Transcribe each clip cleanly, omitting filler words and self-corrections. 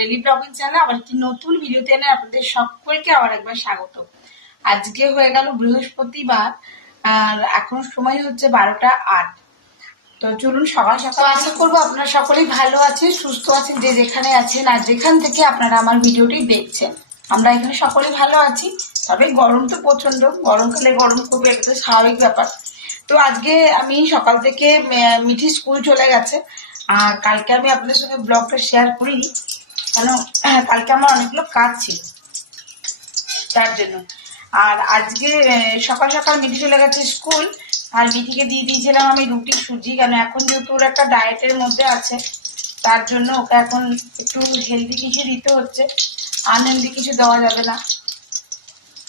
Daily blogging চ্যানেলে আবার একটি নতুন ভিডিওতে এনে আপনাদের সকলকে আবার একবার স্বাগত। আজকে হয়ে গেল বৃহস্পতিবার আর এখন সময় হচ্ছে 12টা 8। তো চলুন সকাল সকাল আশা করবো আপনারা সকলেই ভালো আছেন, সুস্থ আছেন, যে যেখানে আছেন আর যেখান থেকে আপনারা আমার ভিডিওটি দেখছেন। আমরা এখানে সকলেই ভালো আছি, তবে গরম তো প্রচন্ড, গরমকালে গরম খুব একটা স্বাভাবিক ব্যাপার। তো আজকে আমি সকাল থেকে মিঠি স্কুল চলে গেছে আর কালকে আমি আপনাদের সঙ্গে ব্লগটা শেয়ার করিনি, কারণ কালকে আমার অনেকগুলো কাজ ছিল তার জন্য। আর আজকে সকাল সকাল মিঠি চলে গেছে স্কুল আর মিঠিকে দিয়ে দিয়েছিলাম আমি রুটি সুজি, কেন এখন যেহেতু ওর একটা ডায়েটের মধ্যে আছে তার জন্য ওকে এখন একটু হেলদি কিছু দিতে হচ্ছে, আনহেলদি কিছু দেওয়া যাবে না।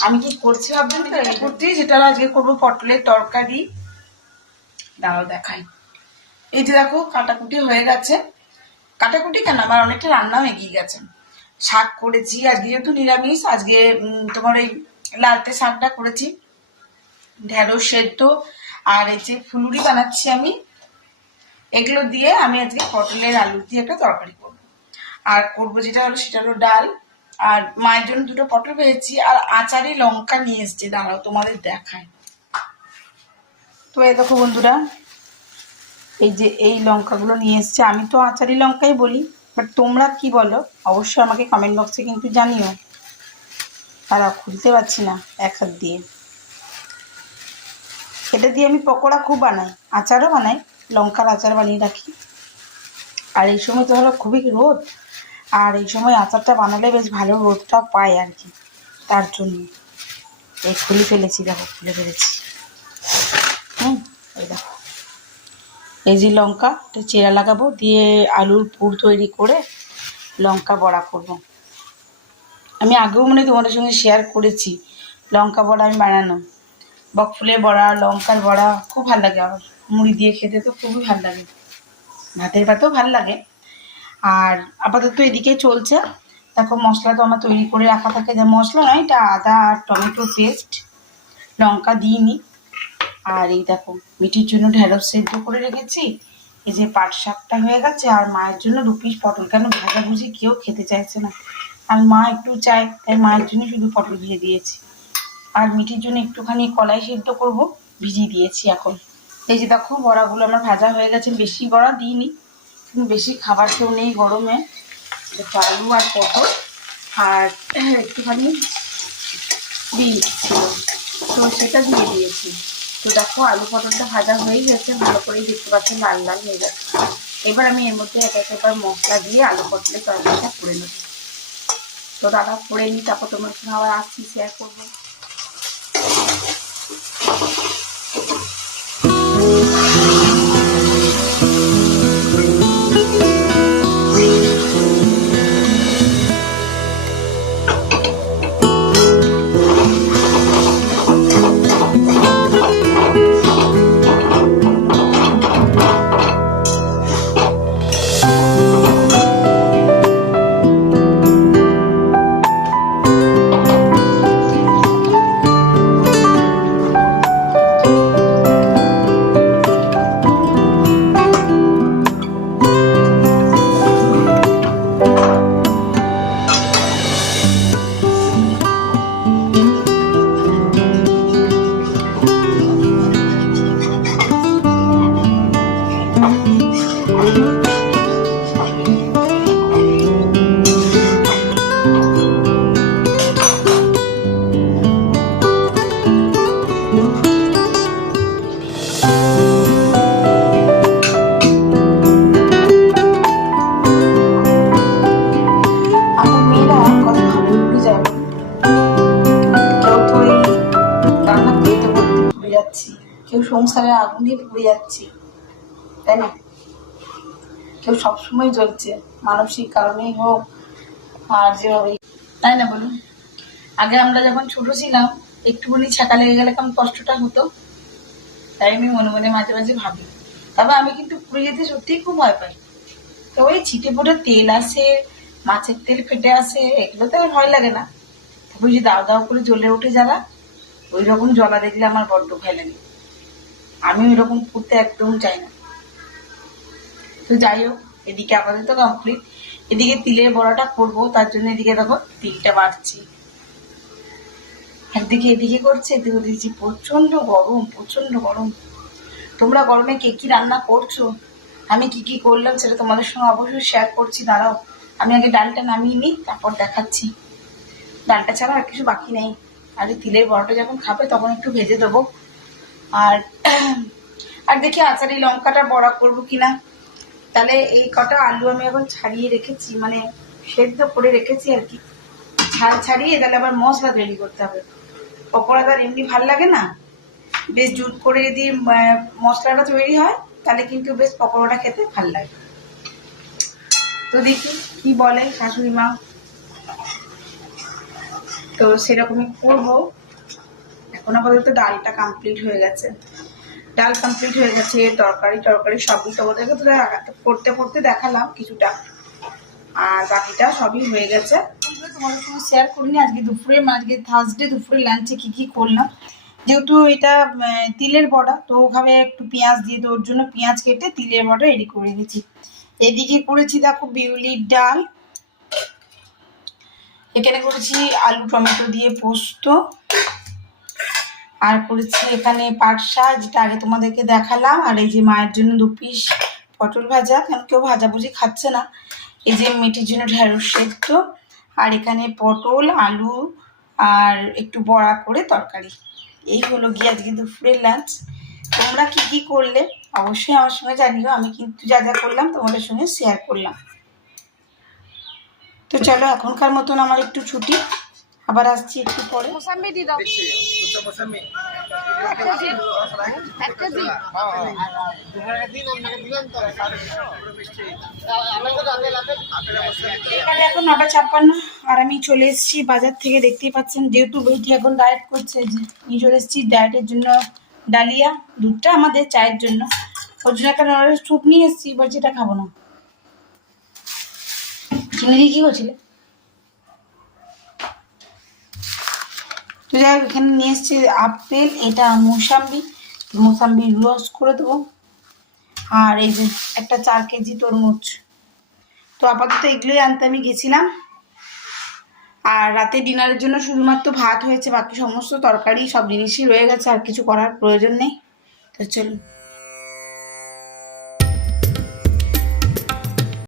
আমি কি করছি ভাবছেন তো এই করতে, সেটা আজকে করবো পটলের তরকারি। দাঁড়াও দেখাই, এই যে দেখো কাটাকুটি হয়ে গেছে, কাটাকুটি কেন আমার অনেকটা রান্নাও এগিয়ে গেছে। শাক করেছি আজকে যেহেতু নিরামিষ, আজকে তোমার ওই লালতে শাকটা করেছি, ঢেঁড়স সেদ্ধ আর এই যে ফুলুরি বানাচ্ছি আমি, এগুলো দিয়ে আমি আজকে পটলের আলু দিয়ে একটা তরকারি করব। আর করবো যেটা হলো সেটা হলো ডাল, আর মায়ের জন্য দুটো পটল ভেজেছি আর আচারি লঙ্কা নিয়ে এসছে, দাঁড়াও তোমাদের দেখায়। তো এই দেখো বন্ধুরা, এই যে এই লঙ্কাগুলো নিয়ে এসছে, আমি তো আচারি লঙ্কাই বলি, বাট তোমরা কি বলো অবশ্যই আমাকে কমেন্ট বক্সে কিন্তু জানিও। আর খুলতে পারছি না এক হাত দিয়ে। এটা দিয়ে আমি পকোড়া খুব বানাই, আচারও বানাই, লঙ্কার আচার বানিয়ে রাখি। আর এই সময় তো হলো খুবই রোদ, আর এই সময় আচারটা বানালে বেশ ভালো রোদটা পায় আর কি, তার জন্য এই খুলে ফেলেছি, দেখো খুলে ফেলেছি। এই দেখো, এই যে লঙ্কা চেরা লাগাবো, দিয়ে আলুর পুর তৈরি করে লঙ্কা বড়া করব। আমি আগেও মনে তোমাদের সঙ্গে শেয়ার করেছি লঙ্কা বড়া আমি বানানো, বকফুলের বড়া, লঙ্কার বড়া খুব ভালো লাগে আমার, মুড়ি দিয়ে খেতে তো খুবই ভালো লাগে, ভাতের পাতেও ভালো লাগে। আর আপাতত এদিকে চলছে, দেখো মশলা তো আমার তৈরি করে রাখা থাকে, যে মশলা নয় এটা আদা আর টমেটো পেস্ট, লঙ্কা দিইনি। আর এই দেখো মিঠির জন্য ঢেঁড়স সেদ্ধ করে রেখেছি, এই যে পাট শাকটা হয়ে গেছে, আর মায়ের জন্য 2 পিস পটল, কেন ভাজাভুজি কেউ খেতে চাইছে না, আর মা একটু চায় তাই মায়ের জন্য শুধু পটল ভেজে দিয়েছি। আর মিঠির জন্য একটুখানি কলাই সেদ্ধ করব, ভিজিয়ে দিয়েছি এখন। এই যে দেখো বড়াগুলো আমার ভাজা হয়ে গেছে, বেশি বড়া দিইনি, কিন্তু বেশি খাবার কেউ নেই গরমে, আলু আর পটল আর একটুখানি বিনস ছিল তো সেটা দিয়ে দিয়েছি। তো দেখো আলু পটলটা ভাজা হয়ে গেছে, ভালো করেই দেখতে পাচ্ছি লাল লাল হয়ে গেছে। এবার আমি এর মধ্যে এক একবার মশলা দিয়ে আলু পটলের তরকারিটা করে নেব। তো দাদা করে নিই, তারপর তোমার সঙ্গে আবার আসছি, শেয়ার করবো। কেউ সংসারে আগুন দিয়ে পুড়ে যাচ্ছি, তাই না? কেউ সবসময় জ্বলছে, মানসিক কারণেই হোক আর যেভাবেই, তাই না বলুন? আগে আমরা যখন ছোট ছিলাম একটুখানি ছাকা লেগে গেলে কেমন কষ্টটা হতো, তাই আমি মনে মনে মাঝে মাঝে ভাবি। তবে আমি কিন্তু পুড়ে যেতে সত্যিই খুব ভয় পাই। তো ওই ছিটে ফুটে তেল আসে, মাছের তেল ফেটে আসে, এগুলো তো ভয় লাগে না। তবে যে দাও দাও করে জ্বলে ওঠে যারা, ওই রকম জ্বলা দেখলে আমার বড্ড ভয় লাগে, আমি ওই রকম পুড়তে একদম চাই না। তো যাই হোক, এদিকে আপাতত কমপ্লিট। এদিকে তিলের বড়াটা করবো, তার জন্য এদিকে দেখো তিলটা বাড়ছি। একদিকে এদিকে করছে, এদিকে দিচ্ছি। প্রচন্ড গরম, প্রচন্ড গরম। তোমরা গরমে কে কি রান্না করছো, আমি কি কি করলাম সেটা তোমাদের সঙ্গে অবশ্যই শেয়ার করছি। দাঁড়াও, আমি আগে ডালটা নামিয়ে নিই, তারপর দেখাচ্ছি। ডালটা ছাড়া আর কিছু বাকি নেই। আর এই তিলের বড়াটা যখন খাবে তখন একটু ভেজে দেবো। আর আর দেখি আচারি লঙ্কাটা বড়া করবো কিনা। তাহলে এই কটা আলু আমি এখন ছাড়িয়ে রেখেছি, মানে সেদ্ধ করে রেখেছি আর কি। ছাড়িয়ে তাহলে আবার মশলা তৈরি করতে হবে। পকোড়া তো আর এমনি ভাল লাগে না, বেশ জুট করে যদি মশলাটা তৈরি হয় তাহলে কিন্তু বেশ পকোড়াটা খেতে ভাল লাগে। তো দেখি কি বলে শাশুড়ি মা, তো সেরকমই করবো। এখন আপাতত ডালটা কমপ্লিট হয়ে গেছে, ডাল কমপ্লিট হয়ে গেছে, তরকারি সবই তোমাদেরকে তো করতে করতে দেখালাম কিছুটা, আর বাকিটা সবই হয়ে গেছে। তোমাদের সঙ্গে শেয়ার করিনি আজকে দুপুরে, আজকে থার্সডে দুপুরে লাঞ্চে কি কি করলাম। যেহেতু এটা তিলের বড়া, তো ওখানে একটু পেঁয়াজ দিয়ে, তো ওর জন্য পেঁয়াজ কেটে তিলের বড়া রেডি করে রেখেছি। এদিকে করেছি দেখো বিউলির ডাল, এখানে করেছি আলু টমেটো দিয়ে পোস্ত, আর করেছি এখানে পাট শাক যেটা আগে তোমাদেরকে দেখালাম, আর এই যে মায়ের জন্য 2 পিস পটল ভাজা, কারণ কেউ ভাজাভুজি খাচ্ছে না। এই যে মেয়েটির জন্য ঢেঁড়স সেদ্ধ, আর এখানে পটল আলু আর একটু বড়া করে তরকারি। এই হলো গিয়ে আজকে দুপুরের লাঞ্চ। তোমরা কি কি করলে অবশ্যই আমার সঙ্গে জানিও, আমি কিন্তু যা যা করলাম তোমাদের সঙ্গে শেয়ার করলাম। তো চলো এখনকার মতন আমার একটু ছুটি, আবার আসছি একটু পরে। মোসাম্বি দিয়ে দাও, এখানে এখন 9:56 আর আমি চলে এসেছি বাজার থেকে। দেখতেই পাচ্ছেন যেহেতু বেটি এখন ডায়েট করছে, যে নিয়ে চলে এসেছি ডায়েটের জন্য ডালিয়া। দুধটা আমাদের চায়ের জন্য, ওর জন্য একটা স্যুপ নিয়ে এসেছি, বলছি এটা খাবো না। চিনি দিয়ে কি করছিলে? তো যাই হোক, এখানে নিয়ে এসেছি আপেল, এটা মোসাম্বির রস করে দেবো, আর এই যে একটা 4 কেজি তরমুজ। তো আপাতত এগুলোই আনতে আমি গেছিলাম। আর রাতে ডিনারের জন্য শুধুমাত্র ভাত হয়েছে, বাকি সমস্ত তরকারি সব জিনিসই রয়ে গেছে, আর কিছু করার প্রয়োজন নেই। তো চলুন।